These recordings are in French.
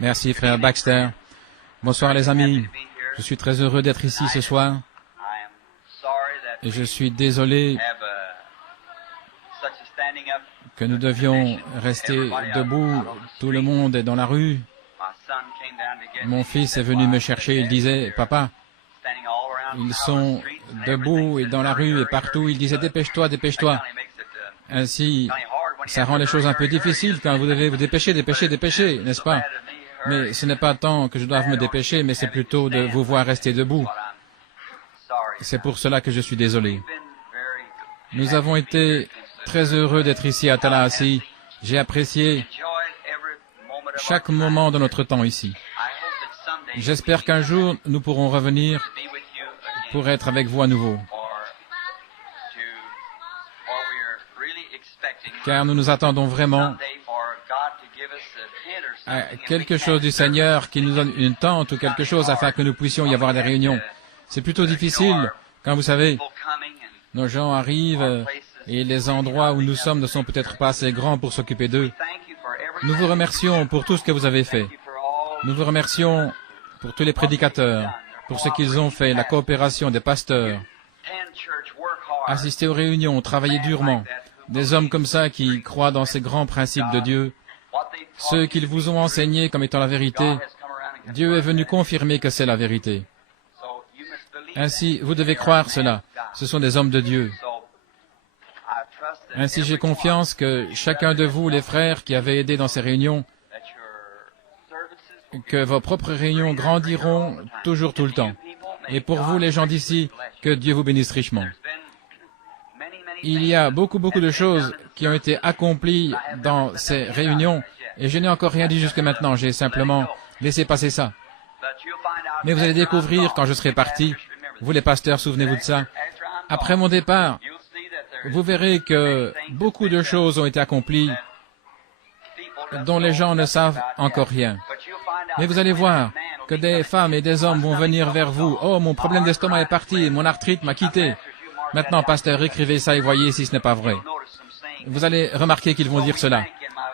Merci, frère Baxter. Bonsoir, les amis. Je suis très heureux d'être ici ce soir. Et je suis désolé que nous devions rester debout. Tout le monde est dans la rue. Mon fils est venu me chercher. Il disait, « Papa, ils sont debout et dans la rue et partout. » Il disait, « Dépêche-toi, dépêche-toi. » Ainsi, ça rend les choses un peu difficiles quand vous devez vous dépêcher, n'est-ce pas? Mais ce n'est pas tant que je doive me dépêcher, mais c'est plutôt de vous voir rester debout. C'est pour cela que je suis désolé. Nous avons été très heureux d'être ici à Tallahassee. J'ai apprécié chaque moment de notre temps ici. J'espère qu'un jour, nous pourrons revenir pour être avec vous à nouveau. Car nous nous attendons vraiment à quelque chose du Seigneur qui nous donne une tente ou quelque chose afin que nous puissions y avoir des réunions. C'est plutôt difficile quand vous savez, nos gens arrivent et les endroits où nous sommes ne sont peut-être pas assez grands pour s'occuper d'eux. Nous vous remercions pour tout ce que vous avez fait. Nous vous remercions pour tous les prédicateurs, pour ce qu'ils ont fait, la coopération des pasteurs, assister aux réunions, travailler durement. Des hommes comme ça qui croient dans ces grands principes de Dieu, ceux qu'ils vous ont enseignés comme étant la vérité, Dieu est venu confirmer que c'est la vérité. Ainsi, vous devez croire cela. Ce sont des hommes de Dieu. Ainsi, j'ai confiance que chacun de vous, les frères qui avez aidé dans ces réunions, que vos propres réunions grandiront toujours tout le temps. Et pour vous, les gens d'ici, que Dieu vous bénisse richement. Il y a beaucoup de choses qui ont été accomplies dans ces réunions, et je n'ai encore rien dit jusque maintenant, j'ai simplement laissé passer ça. Mais vous allez découvrir quand je serai parti, vous les pasteurs, souvenez-vous de ça, après mon départ, vous verrez que beaucoup de choses ont été accomplies dont les gens ne savent encore rien. Mais vous allez voir que des femmes et des hommes vont venir vers vous. « Oh, mon problème d'estomac est parti, mon arthrite m'a quitté. » Maintenant, pasteur, écrivez ça et voyez si ce n'est pas vrai. Vous allez remarquer qu'ils vont dire cela.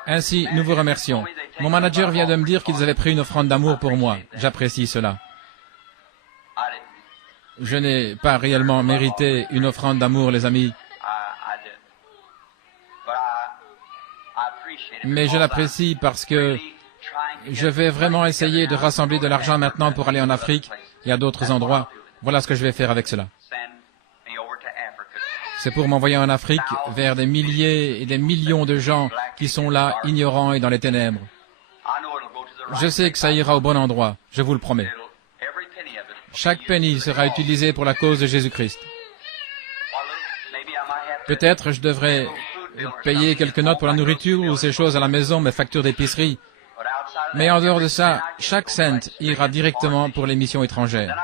Ainsi, nous vous remercions. Mon manager vient de me dire qu'ils avaient pris une offrande d'amour pour moi. J'apprécie cela. Je n'ai pas réellement mérité une offrande d'amour, les amis. Mais je l'apprécie parce que je vais vraiment essayer de rassembler de l'argent maintenant pour aller en Afrique et à d'autres endroits. Voilà ce que je vais faire avec cela. C'est pour m'envoyer en Afrique vers des milliers et des millions de gens qui sont là, ignorants et dans les ténèbres. Je sais que ça ira au bon endroit, je vous le promets. Chaque penny sera utilisé pour la cause de Jésus-Christ. Peut-être je devrais payer quelques notes pour la nourriture ou ces choses à la maison, mes factures d'épicerie. Mais en dehors de ça, chaque cent ira directement pour les missions étrangères.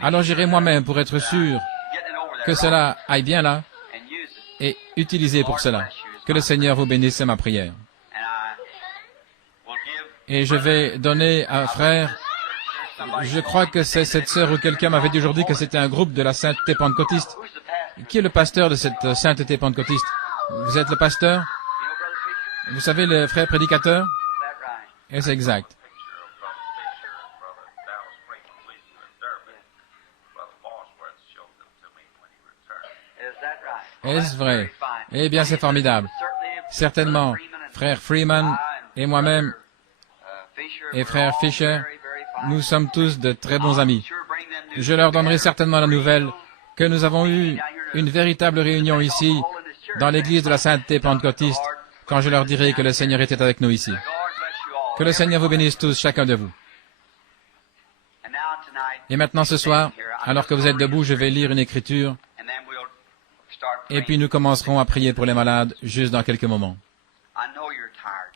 Alors j'irai moi-même pour être sûr que cela aille bien là et utilisé pour cela. Que le Seigneur vous bénisse, c'est ma prière. Et je vais donner à un frère, je crois que c'est cette sœur ou quelqu'un m'avait dit aujourd'hui que c'était un groupe de la sainteté pentecôtiste. Qui est le pasteur de cette sainteté pentecôtiste? Vous êtes le pasteur? Vous savez, le frère prédicateur? Et c'est exact. Est-ce vrai? Eh bien, c'est formidable. Certainement, frère Freeman et moi-même et frère Fisher, nous sommes tous de très bons amis. Je leur donnerai certainement la nouvelle que nous avons eu une véritable réunion ici, dans l'église de la sainteté pentecôtiste, quand je leur dirai que le Seigneur était avec nous ici. Que le Seigneur vous bénisse tous, chacun de vous. Et maintenant, ce soir, alors que vous êtes debout, je vais lire une écriture, et puis nous commencerons à prier pour les malades, juste dans quelques moments.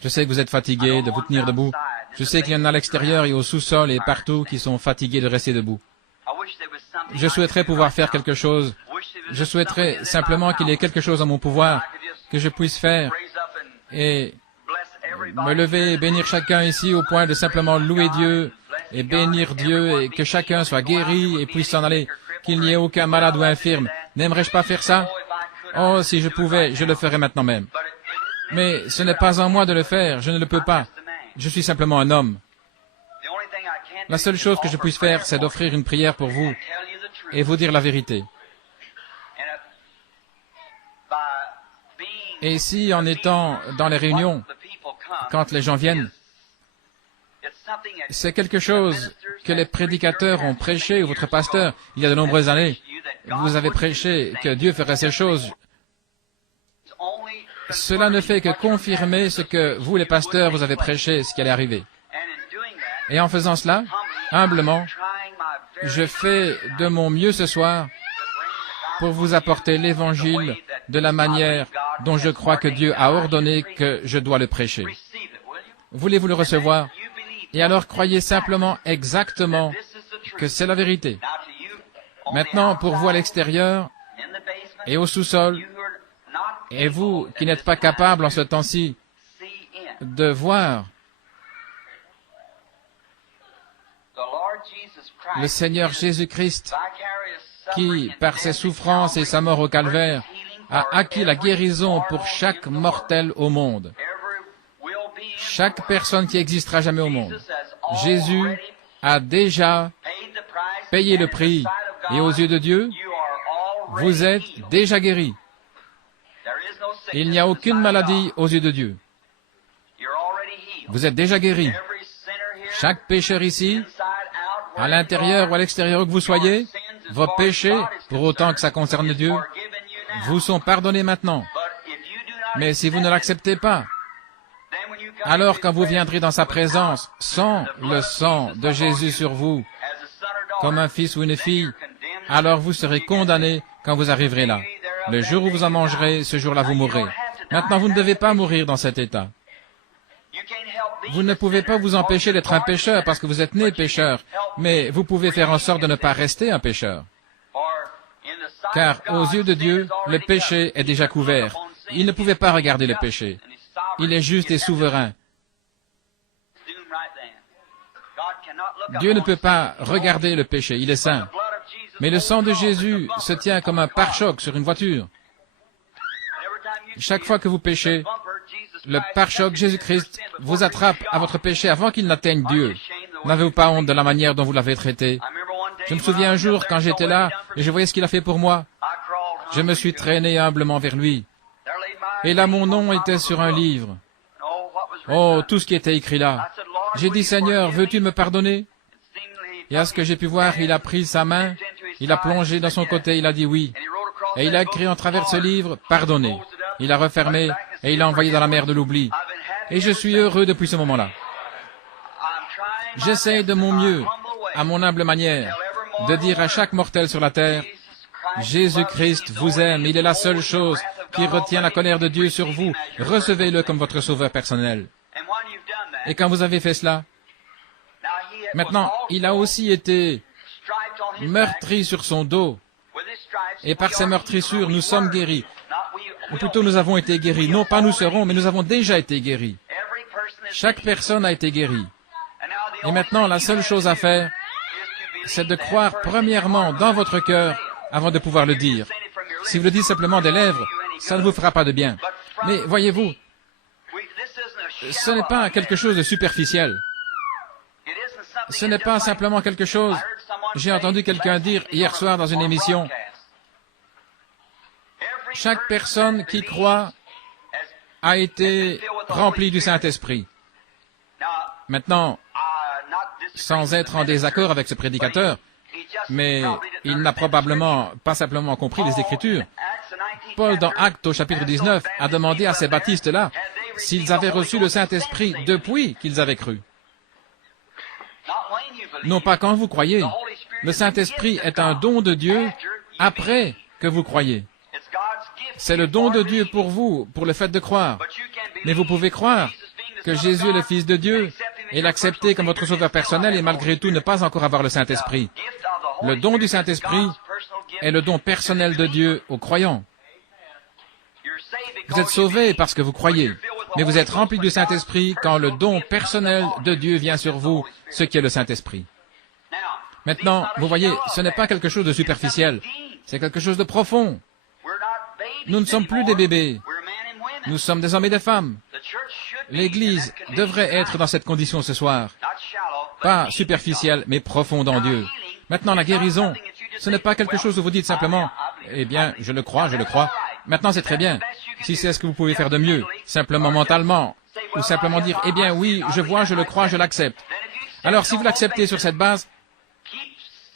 Je sais que vous êtes fatigués de vous tenir debout. Je sais qu'il y en a à l'extérieur et au sous-sol et partout qui sont fatigués de rester debout. Je souhaiterais pouvoir faire quelque chose. Je souhaiterais simplement qu'il y ait quelque chose en mon pouvoir que je puisse faire et me lever et bénir chacun ici au point de simplement louer Dieu et bénir Dieu et que chacun soit guéri et puisse s'en aller, qu'il n'y ait aucun malade ou infirme. N'aimerais-je pas faire ça? Oh, si je pouvais, je le ferais maintenant même. Mais ce n'est pas en moi de le faire, je ne le peux pas. Je suis simplement un homme. La seule chose que je puisse faire, c'est d'offrir une prière pour vous et vous dire la vérité. Et si, en étant dans les réunions, quand les gens viennent, c'est quelque chose que les prédicateurs ont prêché, ou votre pasteur, il y a de nombreuses années, vous avez prêché que Dieu ferait ces choses. Cela ne fait que confirmer ce que vous, les pasteurs, vous avez prêché, ce qui allait arriver. Et en faisant cela, humblement, je fais de mon mieux ce soir pour vous apporter l'Évangile de la manière dont je crois que Dieu a ordonné que je dois le prêcher. Voulez-vous le recevoir? Et alors croyez simplement exactement que c'est la vérité. Maintenant, pour vous à l'extérieur et au sous-sol, et vous qui n'êtes pas capable en ce temps-ci de voir le Seigneur Jésus-Christ, qui, par ses souffrances et sa mort au calvaire, a acquis la guérison pour chaque mortel au monde. Chaque personne qui existera jamais au monde. Jésus a déjà payé le prix, et aux yeux de Dieu, vous êtes déjà guéris. Il n'y a aucune maladie aux yeux de Dieu. Vous êtes déjà guéris. Chaque pécheur ici, à l'intérieur ou à l'extérieur que vous soyez, vos péchés, pour autant que ça concerne Dieu, vous sont pardonnés maintenant. Mais si vous ne l'acceptez pas, alors quand vous viendrez dans sa présence, sans le sang de Jésus sur vous, comme un fils ou une fille, alors vous serez condamnés quand vous arriverez là. Le jour où vous en mangerez, ce jour-là vous mourrez. Maintenant, vous ne devez pas mourir dans cet état. Vous ne pouvez pas vous empêcher d'être un pécheur parce que vous êtes né pécheur, mais vous pouvez faire en sorte de ne pas rester un pécheur. Car aux yeux de Dieu, le péché est déjà couvert. Il ne pouvait pas regarder le péché. Il est juste et souverain. Dieu ne peut pas regarder le péché, il est saint. Mais le sang de Jésus se tient comme un pare-choc sur une voiture. Chaque fois que vous péchez, le pare-choc Jésus-Christ vous attrape à votre péché avant qu'il n'atteigne Dieu. N'avez-vous pas honte de la manière dont vous l'avez traité? Je me souviens un jour quand j'étais là et je voyais ce qu'il a fait pour moi. Je me suis traîné humblement vers lui. Et là, mon nom était sur un livre. Oh, tout ce qui était écrit là. J'ai dit, Seigneur, veux-tu me pardonner? Et à ce que j'ai pu voir, il a pris sa main, il a plongé dans son côté, il a dit oui. Et il a écrit en travers ce livre, pardonnez. Il a refermé et il l'a envoyé dans la mer de l'oubli. Et je suis heureux depuis ce moment-là. J'essaie de mon mieux, à mon humble manière, de dire à chaque mortel sur la terre, Jésus-Christ vous aime, il est la seule chose qui retient la colère de Dieu sur vous. Recevez-le comme votre sauveur personnel. Et quand vous avez fait cela, maintenant, il a aussi été meurtri sur son dos. Et par ces meurtrissures, nous sommes guéris. Ou plutôt, nous avons été guéris. Non pas nous serons, mais nous avons déjà été guéris. Chaque personne a été guérie. Et maintenant, la seule chose à faire, c'est de croire premièrement dans votre cœur avant de pouvoir le dire. Si vous le dites simplement des lèvres, ça ne vous fera pas de bien. Mais voyez-vous, ce n'est pas quelque chose de superficiel. Ce n'est pas simplement quelque chose... J'ai entendu quelqu'un dire hier soir dans une émission, chaque personne qui croit a été remplie du Saint-Esprit. Maintenant, sans être en désaccord avec ce prédicateur, mais il n'a probablement pas simplement compris les Écritures. Paul, dans Actes au chapitre 19, a demandé à ces baptistes-là s'ils avaient reçu le Saint-Esprit depuis qu'ils avaient cru. Non pas quand vous croyez. Le Saint-Esprit est un don de Dieu après que vous croyez. C'est le don de Dieu pour vous, pour le fait de croire. Mais vous pouvez croire que Jésus est le Fils de Dieu et l'accepter comme votre sauveur personnel et malgré tout ne pas encore avoir le Saint-Esprit. Le don du Saint-Esprit est le don personnel de Dieu aux croyants. Vous êtes sauvés parce que vous croyez, mais vous êtes remplis du Saint-Esprit quand le don personnel de Dieu vient sur vous, ce qui est le Saint-Esprit. Maintenant, vous voyez, ce n'est pas quelque chose de superficiel, c'est quelque chose de profond. Nous ne sommes plus des bébés. Nous sommes des hommes et des femmes. L'Église devrait être dans cette condition ce soir. Pas superficielle, mais profonde en Dieu. Maintenant, la guérison, ce n'est pas quelque chose où vous dites simplement, eh bien, je le crois, je le crois. Maintenant, c'est très bien. Si c'est ce que vous pouvez faire de mieux, simplement mentalement, ou simplement dire, eh bien, oui, je vois, je le crois, je l'accepte. Alors, si vous l'acceptez sur cette base,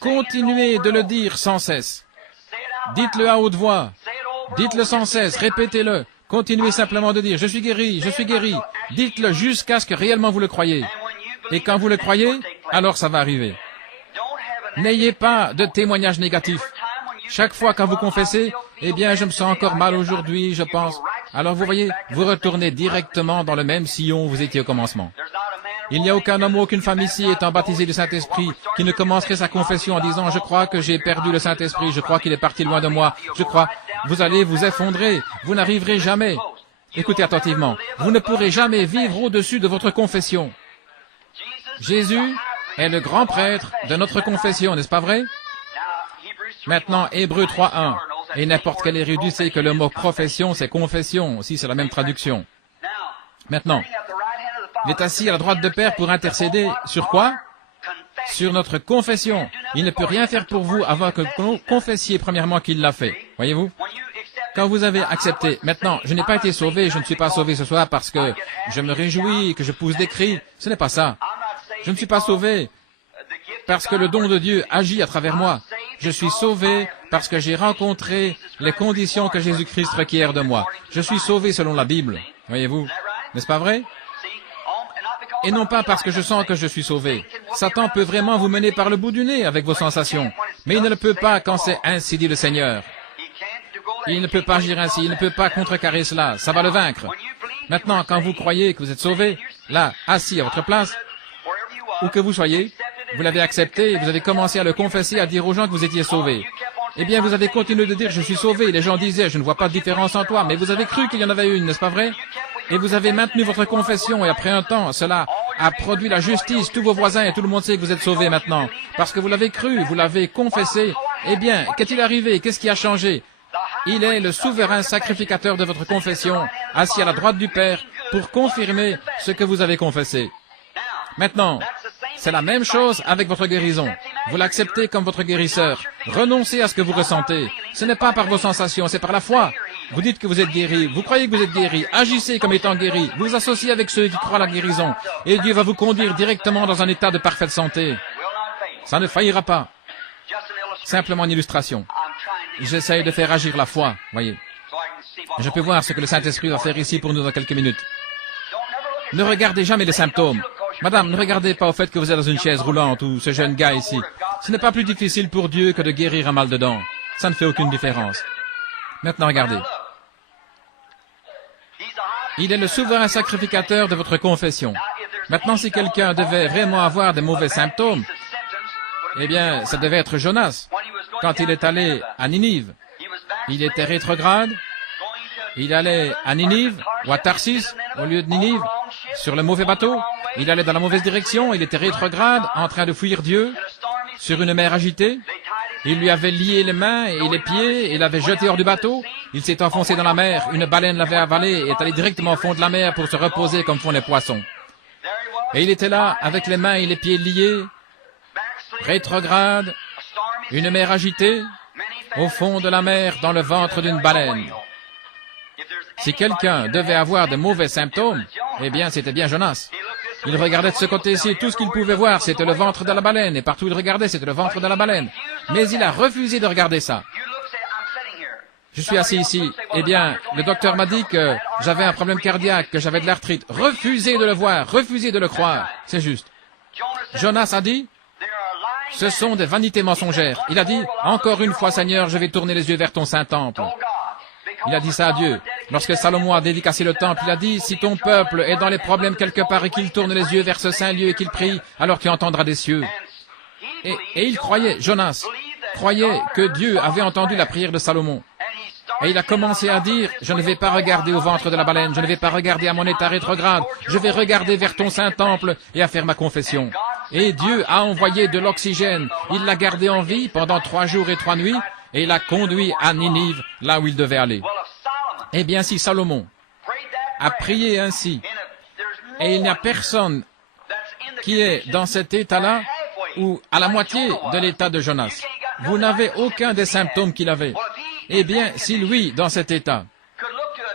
continuez de le dire sans cesse. Dites-le à haute voix. Dites-le sans cesse, répétez-le. Continuez simplement de dire, je suis guéri, je suis guéri. Dites-le jusqu'à ce que réellement vous le croyez. Et quand vous le croyez, alors ça va arriver. N'ayez pas de témoignages négatifs. Chaque fois quand vous confessez, eh bien, je me sens encore mal aujourd'hui, je pense. Alors vous voyez, vous retournez directement dans le même sillon où vous étiez au commencement. Il n'y a aucun homme ou aucune femme ici étant baptisé du Saint-Esprit qui ne commencerait sa confession en disant « Je crois que j'ai perdu le Saint-Esprit, je crois qu'il est parti loin de moi, je crois... » Vous allez vous effondrer, vous n'arriverez jamais. Écoutez attentivement, vous ne pourrez jamais vivre au-dessus de votre confession. Jésus est le grand prêtre de notre confession, n'est-ce pas vrai? Maintenant, Hébreux 3.1. Et n'importe quel érudit sait que le mot profession, c'est confession, aussi c'est la même traduction. Maintenant, il est assis à la droite de Père pour intercéder sur quoi? Sur notre confession. Il ne peut rien faire pour vous avant que vous confessiez premièrement qu'il l'a fait. Voyez-vous? Quand vous avez accepté, maintenant, je n'ai pas été sauvé, je ne suis pas sauvé ce soir parce que je me réjouis, que je pousse des cris. Ce n'est pas ça. Je ne suis pas sauvé parce que le don de Dieu agit à travers moi. Je suis sauvé parce que j'ai rencontré les conditions que Jésus-Christ requiert de moi. Je suis sauvé selon la Bible. Voyez-vous? N'est-ce pas vrai? Et non pas parce que je sens que je suis sauvé. Satan peut vraiment vous mener par le bout du nez avec vos sensations. Mais il ne le peut pas quand c'est ainsi dit le Seigneur. Il ne peut pas agir ainsi, il ne peut pas contrecarrer cela. Ça va le vaincre. Maintenant, quand vous croyez que vous êtes sauvé, là, assis à votre place, où que vous soyez, vous l'avez accepté, vous avez commencé à le confesser, à dire aux gens que vous étiez sauvés. Eh bien, vous avez continué de dire, je suis sauvé. Les gens disaient, je ne vois pas de différence en toi, mais vous avez cru qu'il y en avait une, n'est-ce pas vrai? Et vous avez maintenu votre confession, et après un temps, cela a produit la justice. Tous vos voisins et tout le monde sait que vous êtes sauvés maintenant. Parce que vous l'avez cru, vous l'avez confessé. Eh bien, qu'est-il arrivé? Qu'est-ce qui a changé? Il est le souverain sacrificateur de votre confession, assis à la droite du Père, pour confirmer ce que vous avez confessé. Maintenant, c'est la même chose avec votre guérison. Vous l'acceptez comme votre guérisseur. Renoncez à ce que vous ressentez. Ce n'est pas par vos sensations, c'est par la foi. Vous dites que vous êtes guéri, vous croyez que vous êtes guéri, agissez comme étant guéri, vous vous associez avec ceux qui croient à la guérison, et Dieu va vous conduire directement dans un état de parfaite santé. Ça ne faillira pas. Simplement une illustration. J'essaye de faire agir la foi, voyez. Je peux voir ce que le Saint-Esprit va faire ici pour nous dans quelques minutes. Ne regardez jamais les symptômes. Madame, ne regardez pas au fait que vous êtes dans une chaise roulante ou ce jeune gars ici. Ce n'est pas plus difficile pour Dieu que de guérir un mal de dents. Ça ne fait aucune différence. Maintenant, regardez. Il est le souverain sacrificateur de votre confession. Maintenant, si quelqu'un devait vraiment avoir de mauvais symptômes, eh bien, ça devait être Jonas. Quand il est allé à Ninive, il était rétrograde. Il allait à Ninive ou à Tarsis au lieu de Ninive, sur le mauvais bateau. Il allait dans la mauvaise direction, il était rétrograde, en train de fuir Dieu, sur une mer agitée. Il lui avait lié les mains et les pieds, et l'avait jeté hors du bateau. Il s'est enfoncé dans la mer, une baleine l'avait avalé et est allé directement au fond de la mer pour se reposer comme font les poissons. Et il était là, avec les mains et les pieds liés, rétrograde, une mer agitée, au fond de la mer, dans le ventre d'une baleine. Si quelqu'un devait avoir de mauvais symptômes, eh bien, c'était bien Jonas. Il regardait de ce côté-ci, tout ce qu'il pouvait voir, c'était le ventre de la baleine, et partout où il regardait, c'était le ventre de la baleine. Mais il a refusé de regarder ça. Je suis assis ici. Eh bien, le docteur m'a dit que j'avais un problème cardiaque, que j'avais de l'arthrite. Refusez de le voir, refusez de le croire. C'est juste. Jonas a dit, ce sont des vanités mensongères. Il a dit, encore une fois, Seigneur, je vais tourner les yeux vers ton Saint-Temple. Il a dit ça à Dieu. Lorsque Salomon a dédicacé le temple, il a dit, si ton peuple est dans les problèmes quelque part et qu'il tourne les yeux vers ce saint lieu et qu'il prie, alors tu entendras des cieux. Et il croyait, Jonas, croyait que Dieu avait entendu la prière de Salomon. Et il a commencé à dire, je ne vais pas regarder au ventre de la baleine, je ne vais pas regarder à mon état rétrograde, je vais regarder vers ton Saint-Temple et à faire ma confession. Et Dieu a envoyé de l'oxygène, il l'a gardé en vie pendant 3 jours et 3 nuits, et l'a conduit à Ninive, là où il devait aller. Eh bien, si Salomon à prier ainsi. Et il n'y a personne qui est dans cet état-là ou à la moitié de l'état de Jonas. Vous n'avez aucun des symptômes qu'il avait. Eh bien, si lui, dans cet état,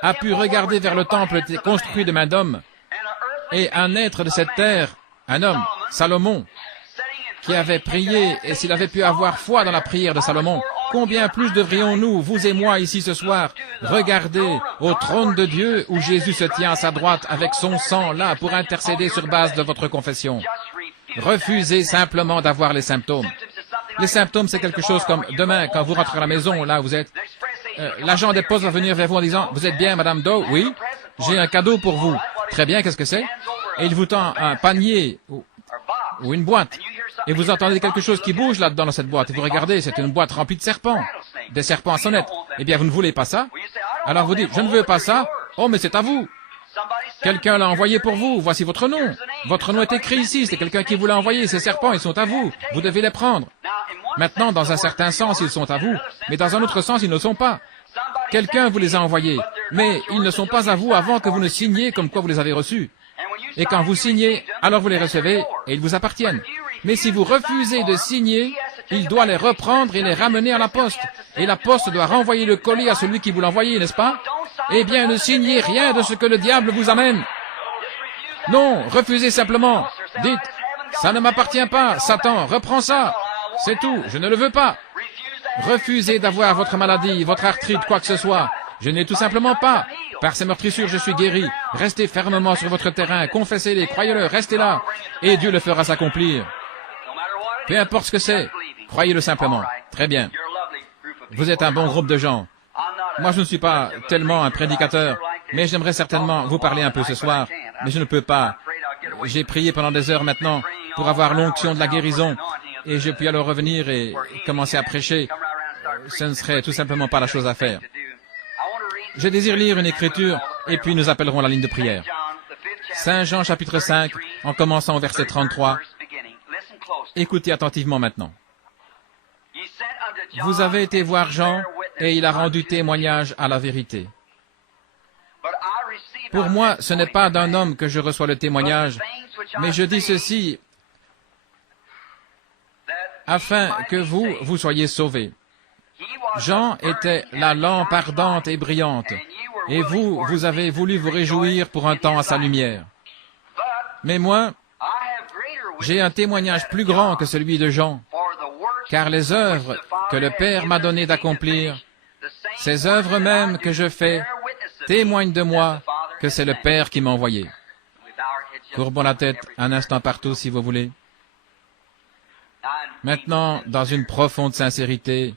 a pu regarder vers le temple construit de main d'homme et un être de cette terre, un homme, Salomon, qui avait prié, et s'il avait pu avoir foi dans la prière de Salomon, combien plus devrions-nous, vous et moi, ici ce soir, regarder au trône de Dieu où Jésus se tient à sa droite avec son sang là pour intercéder sur base de votre confession. Refusez simplement d'avoir les symptômes. Les symptômes, c'est quelque chose comme demain, quand vous rentrez à la maison, là où vous êtes, l'agent des postes va venir vers vous en disant, « Vous êtes bien, Madame Doe? Oui, j'ai un cadeau pour vous. » Très bien, qu'est-ce que c'est? Et il vous tend un panier ou une boîte. Et vous entendez quelque chose qui bouge là-dedans dans cette boîte. Et vous regardez, c'est une boîte remplie de serpents. Des serpents à sonnette. Eh bien, vous ne voulez pas ça? Alors vous dites, « Je ne veux pas ça. Oh, mais c'est à vous. Quelqu'un l'a envoyé pour vous. Voici votre nom. Votre nom est écrit ici. C'est quelqu'un qui vous l'a envoyé. Ces serpents, ils sont à vous. Vous devez les prendre. » Maintenant, dans un certain sens, ils sont à vous, mais dans un autre sens, ils ne sont pas. Quelqu'un vous les a envoyés, mais ils ne sont pas à vous avant que vous ne signiez comme quoi vous les avez reçus. Et quand vous signez, alors vous les recevez et ils vous appartiennent. Mais si vous refusez de signer, il doit les reprendre et les ramener à la poste. Et la poste doit renvoyer le colis à celui qui vous l'a envoyé, n'est-ce pas? Eh bien, ne signez rien de ce que le diable vous amène. Non, refusez simplement. Dites, ça ne m'appartient pas, Satan, reprends ça. C'est tout, je ne le veux pas. Refusez d'avoir votre maladie, votre arthrite, quoi que ce soit. Je n'ai tout simplement pas. Par ces meurtrissures, je suis guéri. Restez fermement sur votre terrain, confessez-les, croyez-le, restez là, et Dieu le fera s'accomplir. Peu importe ce que c'est, croyez-le simplement. Très bien. Vous êtes un bon groupe de gens. Moi, je ne suis pas tellement un prédicateur, mais j'aimerais certainement vous parler un peu ce soir, mais je ne peux pas. J'ai prié pendant des heures maintenant pour avoir l'onction de la guérison, et je puis alors revenir et commencer à prêcher. Ce ne serait tout simplement pas la chose à faire. Je désire lire une écriture, et puis nous appellerons la ligne de prière. Saint Jean chapitre 5, en commençant au verset 33. Écoutez attentivement maintenant. Vous avez été voir Jean, et il a rendu témoignage à la vérité. Pour moi, ce n'est pas d'un homme que je reçois le témoignage, mais je dis ceci afin que vous soyez sauvés. Jean était la lampe ardente et brillante, et vous avez voulu vous réjouir pour un temps à sa lumière. Mais moi, j'ai un témoignage plus grand que celui de Jean, car les œuvres que le Père m'a donné d'accomplir, ces œuvres mêmes que je fais, témoignent de moi que c'est le Père qui m'a envoyé. Courbons la tête un instant partout si vous voulez. Maintenant, dans une profonde sincérité,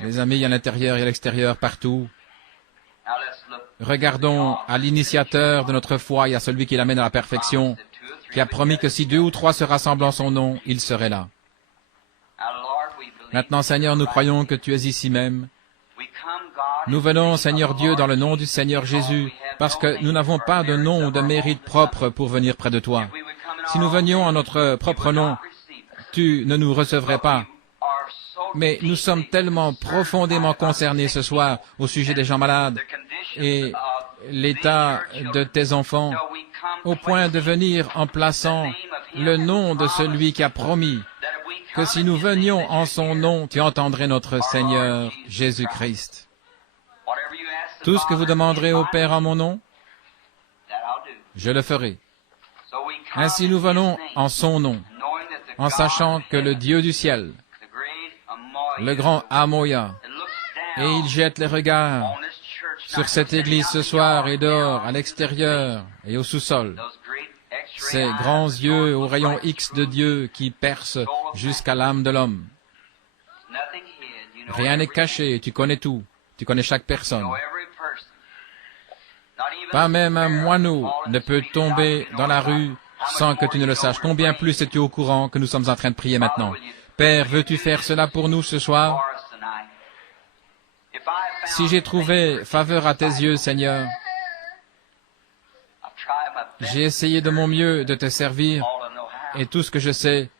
les amis à l'intérieur et à l'extérieur, partout, regardons à l'initiateur de notre foi et à celui qui l'amène à la perfection, qui a promis que si 2 ou 3 se rassemblent en son nom, il serait là. Maintenant, Seigneur, nous croyons que tu es ici même. Nous venons, Seigneur Dieu, dans le nom du Seigneur Jésus, parce que nous n'avons pas de nom ou de mérite propre pour venir près de toi. Si nous venions en notre propre nom, tu ne nous recevrais pas. Mais nous sommes tellement profondément concernés ce soir au sujet des gens malades et l'état de tes enfants, au point de venir en plaçant le nom de celui qui a promis que si nous venions en son nom, tu entendrais notre Seigneur Jésus-Christ. Tout ce que vous demanderez au Père en mon nom, je le ferai. Ainsi nous venons en son nom, en sachant que le Dieu du ciel, le grand Amoya, et il jette les regards sur cette église ce soir et dehors, à l'extérieur et au sous-sol. Ces grands yeux au rayon X de Dieu qui percent jusqu'à l'âme de l'homme. Rien n'est caché, tu connais tout, tu connais chaque personne. Pas même un moineau ne peut tomber dans la rue sans que tu ne le saches. Combien plus es-tu au courant que nous sommes en train de prier maintenant? Père, veux-tu faire cela pour nous ce soir? Si j'ai trouvé faveur à tes yeux, Seigneur, j'ai essayé de mon mieux de te servir, et tout ce que je sais,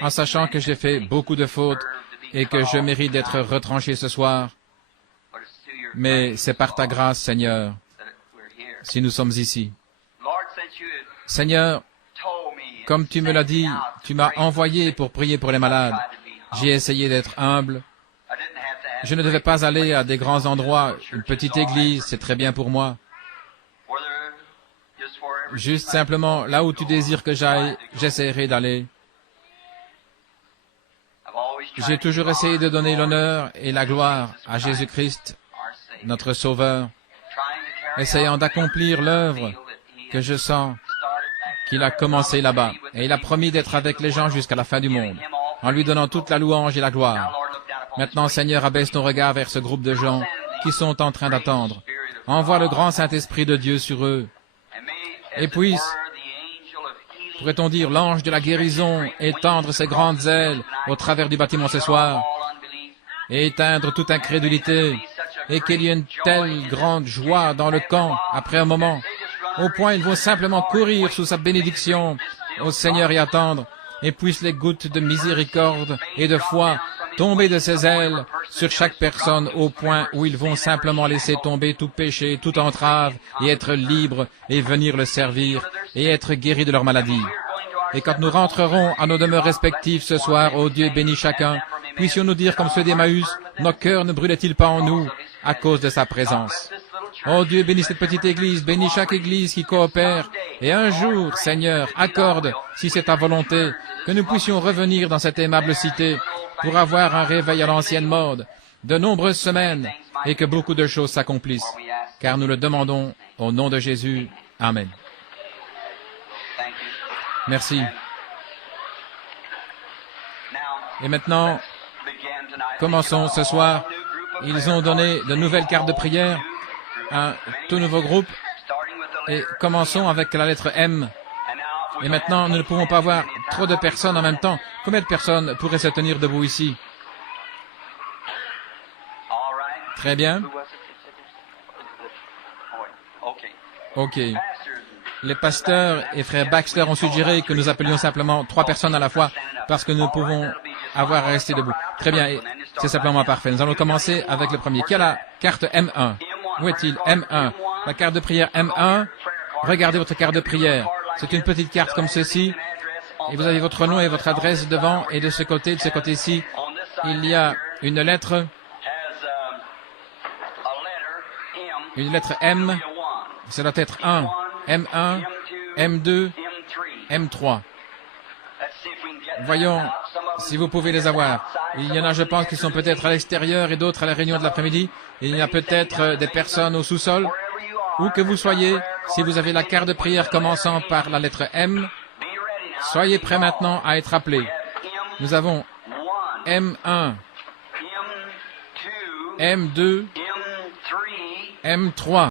en sachant que j'ai fait beaucoup de fautes et que je mérite d'être retranché ce soir, mais c'est par ta grâce, Seigneur, si nous sommes ici. Seigneur, comme tu me l'as dit, tu m'as envoyé pour prier pour les malades. J'ai essayé d'être humble. Je ne devais pas aller à des grands endroits. Une petite église, c'est très bien pour moi. Juste simplement, là où tu désires que j'aille, j'essaierai d'aller. J'ai toujours essayé de donner l'honneur et la gloire à Jésus-Christ, notre Sauveur, essayant d'accomplir l'œuvre que je sens qu'il a commencé là-bas. Et il a promis d'être avec les gens jusqu'à la fin du monde, en lui donnant toute la louange et la gloire. Maintenant, Seigneur, abaisse ton regard vers ce groupe de gens qui sont en train d'attendre. Envoie le grand Saint-Esprit de Dieu sur eux. Et puisse, pourrait-on dire, l'ange de la guérison étendre ses grandes ailes au travers du bâtiment ce soir et éteindre toute incrédulité, et qu'il y ait une telle grande joie dans le camp après un moment, au point ils vont simplement courir sous sa bénédiction au Seigneur et attendre, et puissent les gouttes de miséricorde et de foi tomber de ses ailes sur chaque personne au point où ils vont simplement laisser tomber tout péché, toute entrave, et être libres et venir le servir et être guéris de leur maladie. Et quand nous rentrerons à nos demeures respectives ce soir, ô Dieu bénis chacun, puissions-nous dire comme ceux d'Emmaüs, nos cœurs ne brûlaient-ils pas en nous à cause de sa présence. Oh Dieu, bénis cette petite église, bénis chaque église qui coopère, et un jour, Seigneur, accorde, si c'est ta volonté, que nous puissions revenir dans cette aimable cité pour avoir un réveil à l'ancienne mode, de nombreuses semaines, et que beaucoup de choses s'accomplissent, car nous le demandons au nom de Jésus. Amen. Merci. Et maintenant, commençons ce soir. Ils ont donné de nouvelles cartes de prière à un tout nouveau groupe. Et commençons avec la lettre M. Et maintenant, nous ne pouvons pas voir trop de personnes en même temps. Combien de personnes pourraient se tenir debout ici? Très bien. OK. Les pasteurs et frères Baxter ont suggéré que nous appelions simplement 3 personnes à la fois parce que nous pouvons avoir à rester debout. Très bien, c'est simplement parfait. Nous allons commencer avec le premier. Qui a la carte M1? Où est-il? M1. La carte de prière M1. Regardez votre carte de prière. C'est une petite carte comme ceci. Et vous avez votre nom et votre adresse devant. Et de ce côté-ci, il y a une lettre. Une lettre M. Ça doit être 1. M1, M2, M3. Voyons si vous pouvez les avoir. Il y en a, je pense, qui sont peut-être à l'extérieur et d'autres à la réunion de l'après-midi. Il y a peut-être des personnes au sous-sol. Où que vous soyez, si vous avez la carte de prière commençant par la lettre M, soyez prêts maintenant à être appelés. Nous avons M1, M2, M3.